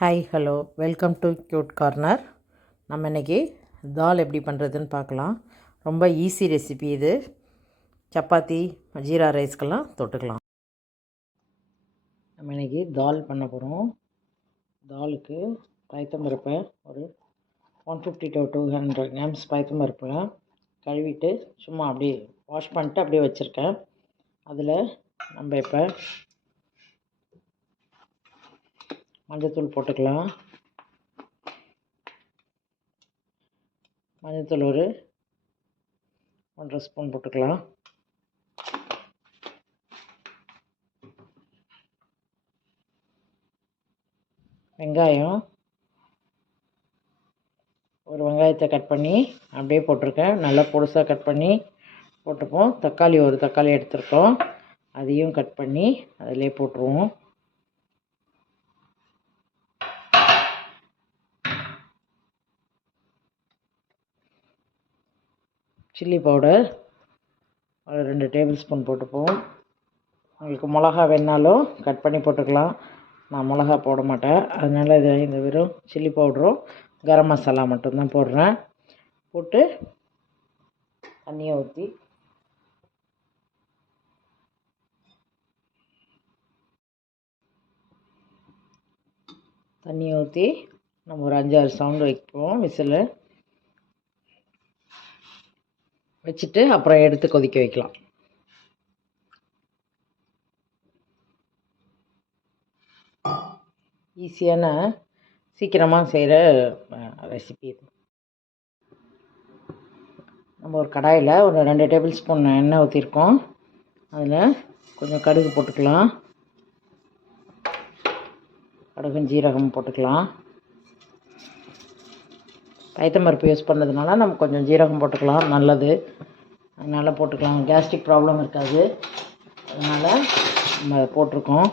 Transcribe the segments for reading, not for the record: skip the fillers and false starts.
Hi hello welcome to cute corner. நம்ம இன்றைக்கி தால் எப்படி பண்ணுறதுன்னு பார்க்கலாம். ரொம்ப ஈஸி ரெசிபி இது. சப்பாத்தி ஜீரா ரைஸ்க்கெல்லாம் தொட்டுக்கலாம். நம்ம இன்றைக்கி தால் பண்ண போகிறோம். தாலுக்கு பைத்தம்பருப்பை ஒரு 150 to 200 grams பைத்தம்பருப்பை கழுவிட்டு சும்மா அப்படியே வாஷ் பண்ணிட்டு அப்படியே வச்சுருக்கேன். அதில் நம்ம இப்போ மஞ்சத்தூள் போட்டுக்கலாம். மஞ்சத்தூள் ஒரு 1.5 ஸ்பூன் போட்டுக்கலாம். வெங்காயம் ஒரு வெங்காயத்தை கட் பண்ணி அப்படியே போட்டிருக்கேன். நல்லா பொடுசாக கட் பண்ணி போட்டுப்போம். தக்காளி ஒரு தக்காளி எடுத்துருக்கோம், அதையும் கட் பண்ணி அதிலே போட்டுருவோம். சில்லி பவுடர் ஒரு 2 டேபிள் ஸ்பூன் போட்டுப்போம். உங்களுக்கு மிளகா வேணாலும் கட் பண்ணி போட்டுக்கலாம். நான் மிளகா போட மாட்டேன், அதனால் இந்த வெறும் சில்லி பவுடரும் கரம் மசாலா மட்டும்தான் போடுறேன். போட்டு தண்ணியை ஊற்றி நம்ம ஒரு 5-6 சவுண்டு வைப்போம். விசில் வச்சுட்டு அப்புறம் எடுத்து கொதிக்க வைக்கலாம். ஈஸியான சீக்கிரமாக செய்கிற ரெசிபி இது. நம்ம ஒரு கடாயில் ஒரு 2 டேபிள் ஸ்பூன் எண்ணெய் ஊற்றிருக்கோம். அதில் கொஞ்சம் கடுகு போட்டுக்கலாம். கடுகும் ஜீரகம் போட்டுக்கலாம். பைத்தம்பருப்பு யூஸ் பண்ணதுனால நம்ம கொஞ்சம் ஜீரகம் போட்டுக்கலாம், நல்லது, அதனால் போட்டுக்கலாம். கேஸ்ட்ரிக் ப்ராப்ளம் இருக்காது, அதனால் நம்ம அதை போட்டிருக்கோம்.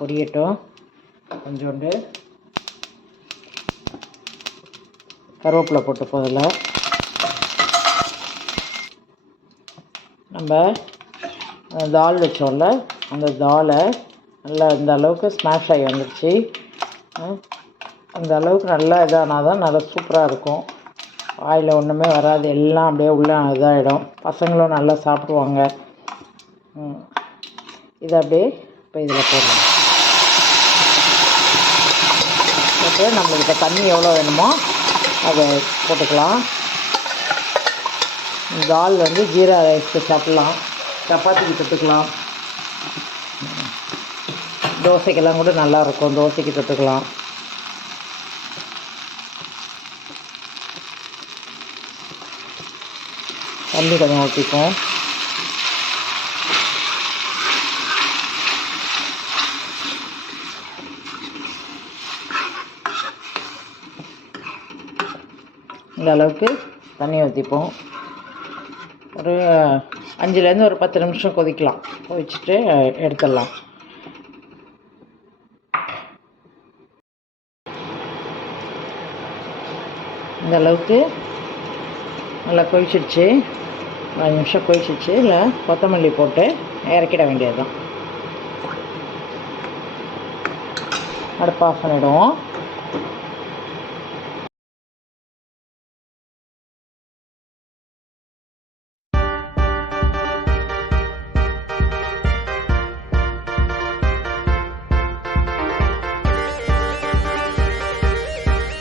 பொரியட்டும். கொஞ்சோண்டு கருவேப்பிலை போட்டுப்போம். அதில் நம்ம தால் வச்சோம்ல, அந்த தாலை நல்லா இந்த அளவுக்கு ஸ்மாஷ் ஆகி வந்துடுச்சு. அந்த அளவுக்கு நல்லா இதானால் தான் நல்லா சூப்பராக இருக்கும். வாயில் ஒன்றுமே வராது, எல்லாம் அப்படியே உள்ளே இதாகிடும். பசங்களும் நல்லா சாப்பிடுவாங்க. இதை அப்படியே இப்போ இதில் போடலாம். போட்டு நம்மளுக்கு தண்ணி எவ்வளோ வேணுமோ அதை போட்டுக்கலாம். தால் ஜீரா ரைஸ்க்கு சாப்பிட்லாம், சப்பாத்திக்கு தொட்டுக்கலாம், தோசைக்கெல்லாம் கூட நல்லாயிருக்கும். தோசைக்கு தொட்டுக்கலாம். தண்ணி கொஞ்சம் ஊற்றிப்போம். இந்த அளவுக்கு தண்ணி ஊற்றிப்போம். ஒரு 5லேருந்து ஒரு 10 நிமிஷம் கொதிக்கலாம். கொதிச்சுட்டு எடுத்துடலாம். இந்த அளவுக்கு நல்லா கொதிச்சிடுச்சு. 5 நிமிஷம் கொதிச்சிடுச்சு. இல்லை கொத்தமல்லி போட்டு இறக்கிட வேண்டியது தான். அடுப்பு ஆஃப் பண்ணிவிடுவோம்.